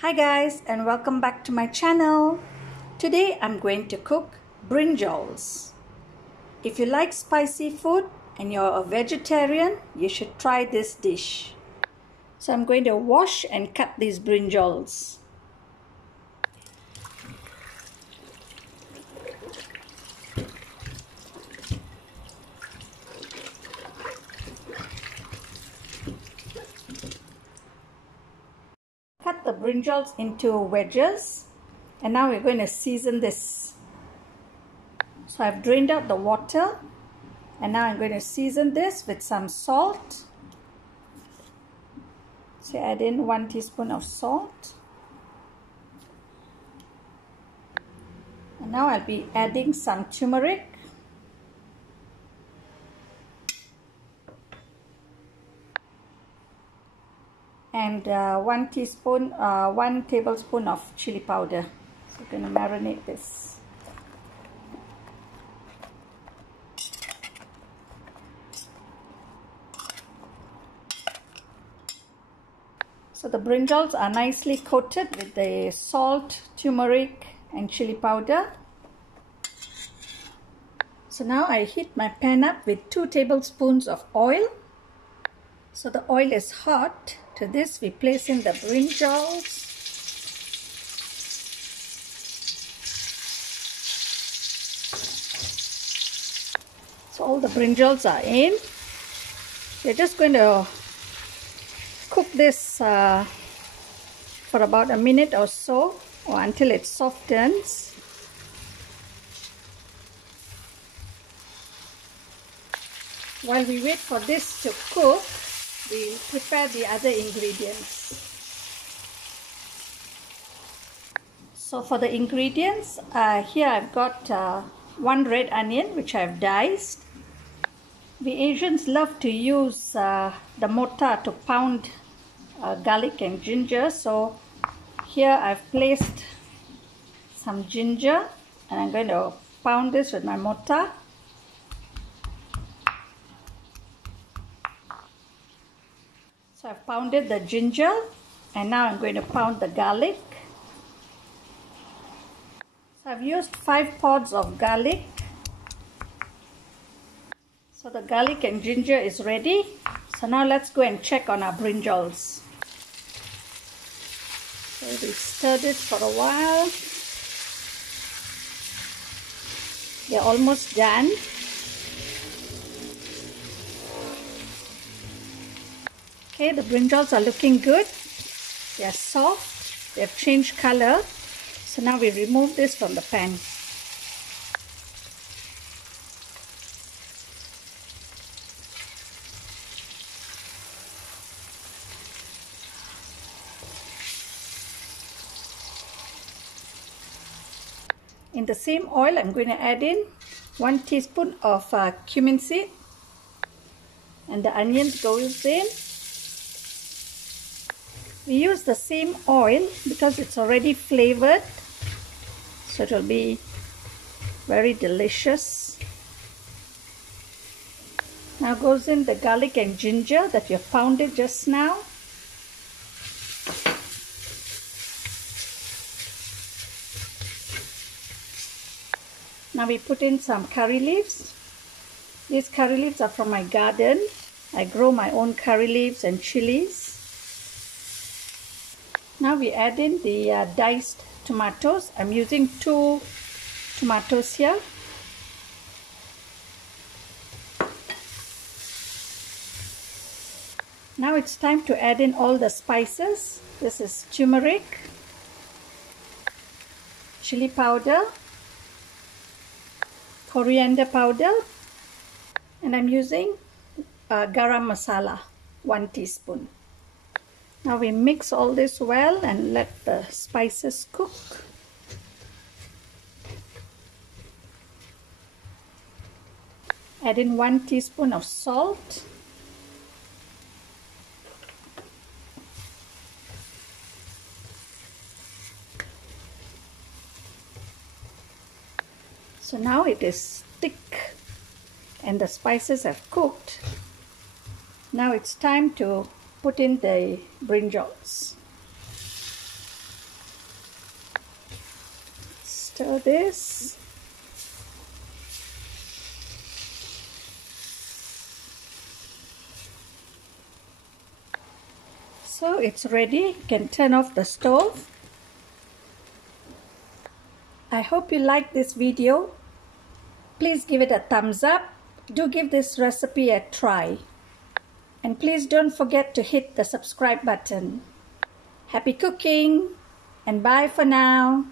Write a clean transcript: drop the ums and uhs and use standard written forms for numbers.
Hi guys, and welcome back to my channel. Today I'm going to cook brinjals. If you like spicy food and you're a vegetarian, you should try this dish. So I'm going to wash and cut these brinjals. Cut the brinjals into wedges, and now we're going to season this. So I've drained out the water, and now I'm going to season this with some salt. So add in 1 teaspoon of salt. And now I'll be adding some turmeric. And 1 tablespoon of chili powder. So we're going to marinate this. So the brinjals are nicely coated with the salt, turmeric and chili powder. So now I heat my pan up with 2 tablespoons of oil. So the oil is hot. To this we place in the brinjals. So all the brinjals are in. We're just going to cook this for about a minute or so, or until it softens. While we wait for this to cook, we'll prepare the other ingredients. So for the ingredients, here I've got 1 red onion which I've diced. We Asians love to use the mortar to pound garlic and ginger. So here I've placed some ginger, and I'm going to pound this with my mortar. So I've pounded the ginger, and now I'm going to pound the garlic. So I've used 5 pods of garlic. So the garlic and ginger is ready. So now let's go and check on our brinjals. So we stir this for a while. They're almost done. Okay, the brinjals are looking good. They're soft. They've changed color. So now we remove this from the pan. In the same oil, I'm going to add in 1 teaspoon of cumin seed, and the onions goes in. We use the same oil because it's already flavored, so it will be very delicious. Now goes in the garlic and ginger that you pounded just now. Now we put in some curry leaves. These curry leaves are from my garden. I grow my own curry leaves and chilies. Now we add in the diced tomatoes. I'm using 2 tomatoes here. Now it's time to add in all the spices. This is turmeric, chili powder, coriander powder, and I'm using garam masala, 1 teaspoon. Now we mix all this well and let the spices cook. Add in 1 teaspoon of salt. So now it is thick and the spices have cooked. Now it's time to put in the brinjals. Stir this. So it's ready. You can turn off the stove. I hope you like this video. Please give it a thumbs up. Do give this recipe a try. And please don't forget to hit the subscribe button. Happy cooking and bye for now.